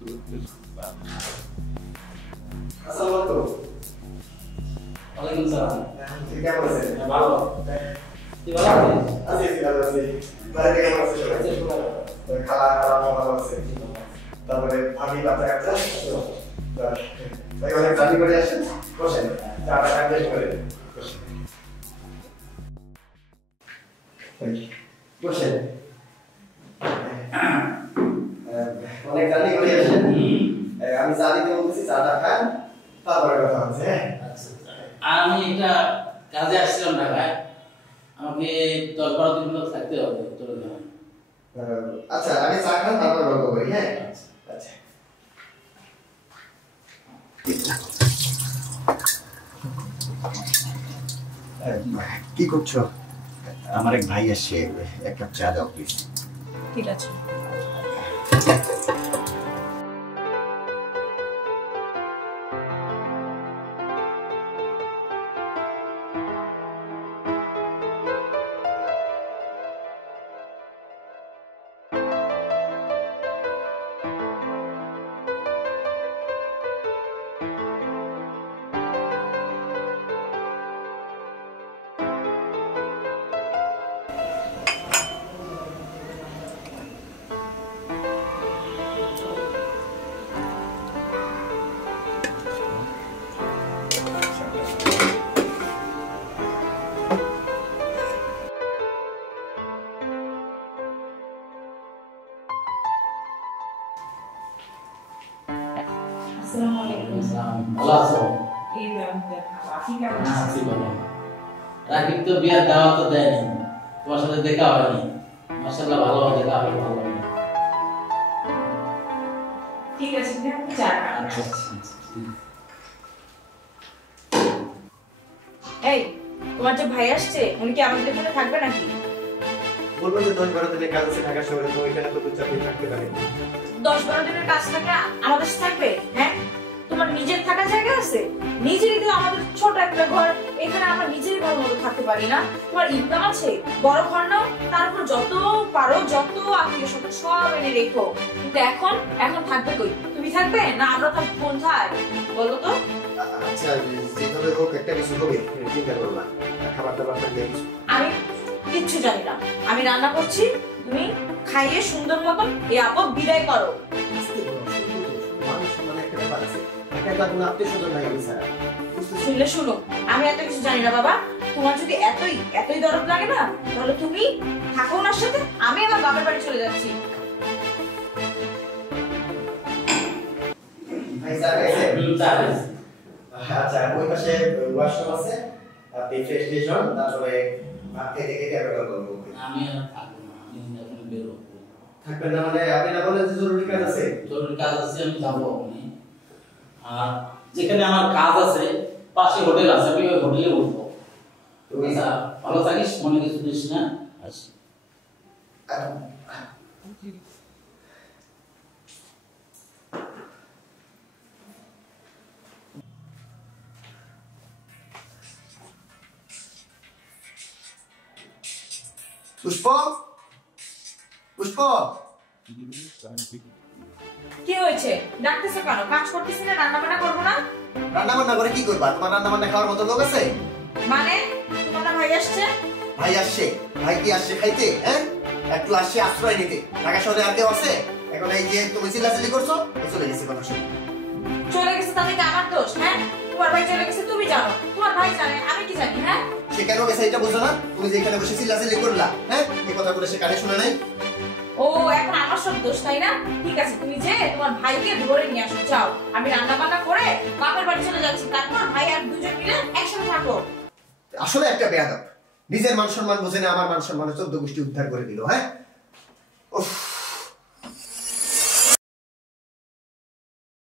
আসসালামু আলাইকুম। ওয়ালাইকুম সালাম। কেমন আছেন? ভালো। তুই ভালো আছিস? ভালো আছি। বাড়িতে কেমন আছিস? খালা ভালো আছে। তারপরে ভাবি বাচ্চা কাচ্চা ভাই অনেক জানি করে আসেন, বসেন, চাটা বেশ করে বসেন, অনেক জানি করে আসেন। আমি জানিতে বলতেছি চাটা খান, তারপরে কথা হচ্ছে। আমি একটা কাজে আসছিলাম ঢাকায়, আমাকে 10-12 দিন মতো থাকতে হবে চলে যাবেন। আচ্ছা আগে চা খান তারপর গল্প করি। হ্যাঁ আচ্ছা। কি করছো? আমার এক ভাই আসছে, এক কাপ চা দাও প্লিজ। ঠিক আছে। ভালো আছো? রাকিব তো বিয়ার দাওয়াত তো দেয়নি, তোমার সাথে দেখা হয়নি। মাশাআল্লাহ ভালো দেখা হবে, ভালো। ঠিক আছে, চা খান। এই, তোমার যে ভাই আসছে, উনি কি আমাদের এখানে থাকবে নাকি? বলবো যে 10-12 দিনের কাজ আছে ঢাকা শহরে, তো ওইখানে তো 2-4 দিন থাকতে পারে। 10-12 দিনের কাজ থাকে আমাদের সাথে থাকবে? হ্যাঁ, তোমার নিজের থাকার জায়গা আছে? নিজেরই তো আমাদের ছোট একটা ঘর, এখানে আমরা নিজেরই ঘর মতো থাকতে পারি না? তোমার ইনকাম আছে, বড় ঘর নাও, তারপর যত পারো যত আত্মীয় স্বজন সব এনে রেখো। কিন্তু এখন থাকবে কই? তুমি থাকবে না আমরা থাকবো কোথায় বলো তো? আচ্ছা যেভাবে হোক একটা কিছু হবে, চিন্তা করো না। খাবার দাবার থাকলে আমি কিচ্ছু জানি না, আমি রান্না করছি, তুমি খাইয়ে সুন্দর মতন এই আপদ বিদায় করো। শুনলে শুনো, আমি এত কিছু জানি না বাবা। তোমার যদি এতই দরদ লাগে না, তাহলে তুমি থাকো ওনার সাথে, আমি আমার বাবার বাড়ি চলে যাচ্ছি। আচ্ছা ওই পাশে ওয়াশরুম আছে, আপনি ফ্রেশ ফ্রেশ হন, তারপরে ভাত খেতে খেতে আমরা গল্প করব। আমি আর থাকবো না, আমি এখন বের হবো। থাকবেন না মানে? আপনি না বলেন যে জরুরি কাজ আছে? জরুরি কাজ আছে, আমি যাবো এখনই। আর যেখানে আমার কাজ আছে পাশে হোটেল আছে, আমি ওই হোটেলে উঠবো। তুমি ভালো থাকিস, মনে কিছু দিস না। আচ্ছা পুষ্প, পুষ্প কি হয়েছে? ডাকতেছো কেন? কাজ করতেছি না? রান্না বান্না করবো না? রান্না বান্না করে কি করবা? তোমার রান্না বান্না খাওয়ার মতো লোক আছে? মানে তোমার না ভাই আসছে? ভাই আসছে? ভাই কি আসছে খাইতে? হ্যাঁ, একটু আসছে আশ্রয় নিতে। ঢাকা শহরে আর কেউ আছে? এখন এই যে তুমি চিল্লাচিল্লি করছো, চলে গেছে কথা শুনে। চলে গেছে তাতে কি আমার দোষ? হ্যাঁ, তোমার ভাই চলে গেছে তুমি জানো, তোমার ভাই জানে, আমি কি জানি? হ্যাঁ, সে কেন গেছে এটা বুঝো না? তুমি যে এখানে বসে চিল্লাচিল্লি করলা, হ্যাঁ, এই কথাগুলো সে কানে শুনে নাই? ও এখন আমার সব দোষ তাই না? ঠিক আছে, তুমি যে তোমার ভাইকে ধরে নিয়ে আসো, যাও। আমি রান্না বান্না করে বাপের বাড়ি চলে যাচ্ছি, তারপর ভাই আর দুজন মিলে একসাথে থাকো। আসলে একটা বেয়াদব, নিজের মান সম্মান বোঝে না, আমার মান সম্মান 14 গোষ্ঠী উদ্ধার করে দিল। হ্যাঁ,